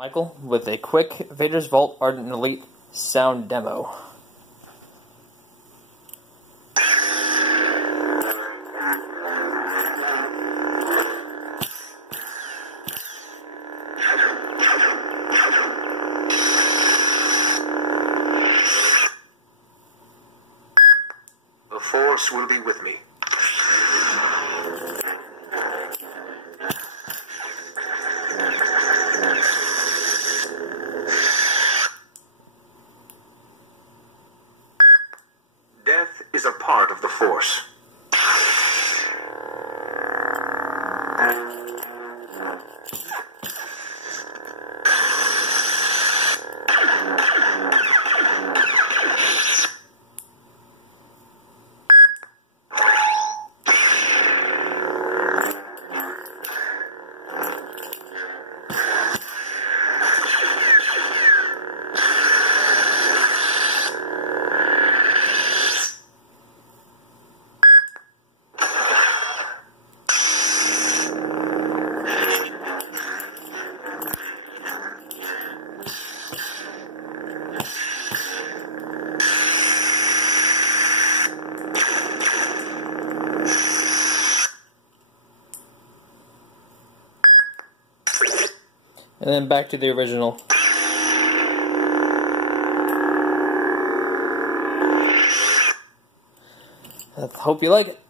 Michael with a quick Vader's Vault Ardent Elite sound demo. The Force will be with me. Death is a part of the Force. And then back to the original. I hope you like it.